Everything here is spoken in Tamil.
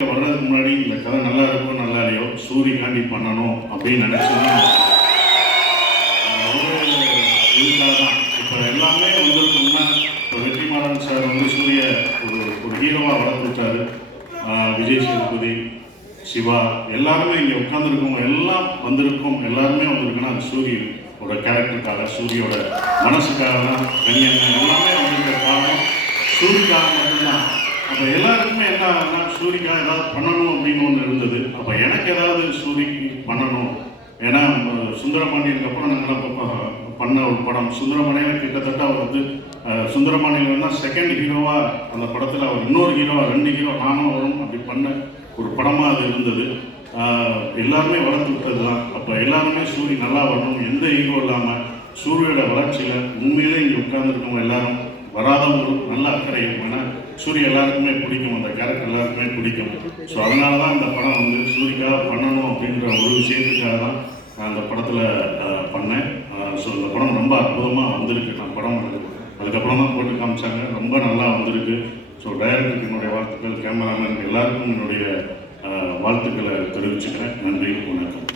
வர்றதுக்கு முன்னாடி இந்த கதை நல்லா இருக்கும் நல்லா இல்லையோ சூரியகாண்டி பண்ணணும் அப்படின்னு நினைச்சேன் ஒரு இதுக்காக தான். இப்போ எல்லாமே வந்திருக்கோம்னா இப்போ வெற்றிமாறன் சார் வந்து சூரிய ஒரு ஒரு ஹீரோவாக வளர்த்துட்டாரு. ஆஹ் விஜய் சேதுபதி சிவா எல்லாருமே இங்கே உட்காந்துருக்கவங்க எல்லாம் வந்திருக்கோம் எல்லாருமே வந்திருக்குன்னா அது சூரியோட கேரக்டருக்காக சூரியோட மனசுக்காக தான். கன்னியங்க எல்லாமே வந்திருக்க காரணம் சூரியக்காக மட்டும்தான். அப்போ எல்லாருக்குமே என்ன ஆகும்னா சூரிக்கா ஏதாவது பண்ணணும் அப்படின்னு ஒன்று இருந்தது. அப்போ எனக்கு ஏதாவது சூரிக்கு பண்ணணும். ஏன்னா ம, சுந்தரபாண்டியனுக்கு அப்புறம் நாங்கள் பண்ண ஒரு படம். சுந்தரபாண்டியன் கிட்டத்தட்ட அவர் வந்து அஹ், வந்து செகண்ட் ஹீரோவாக அந்த படத்தில் அவர் இன்னொரு ஹீரோவாக ரெண்டு ஹீரோ நானும் வரும் அப்படி பண்ண ஒரு படமாக அது இருந்தது. எல்லாருமே வளர்த்து விட்டது தான் அப்போ எல்லாருமே சூரி நல்லா வரணும். எந்த ஈகோ இல்லாமல் சூரியோட வளர்ச்சியில் உண்மையிலே இங்கே உட்கார்ந்துருக்கவங்க எல்லாரும் வராதவங்களும் நல்ல அக்கறை இருக்கும் சூரிய எல்லாருக்குமே பிடிக்கும் அந்த கேரக்டர் எல்லாருக்குமே பிடிக்கும். ஸோ அதனால தான் இந்த படம் வந்து சூரிக்காக பண்ணணும் அப்படின்ற ஒரு விஷயத்துக்காக தான் நான் அந்த படத்தில் பண்ணேன். ஸோ இந்த படம் ரொம்ப அற்புதமாக வந்திருக்கு. நான் படம் அதுக்கப்புறம் தான் போட்டு காமிச்சாங்க. ரொம்ப நல்லா வந்திருக்கு. ஸோ டைரக்டருக்கு என்னுடைய வாழ்த்துக்கள் கேமராமேன் எல்லாருக்கும் என்னுடைய வாழ்த்துக்களை தெரிவிச்சுக்கிறேன். நன்றி வணக்கம்.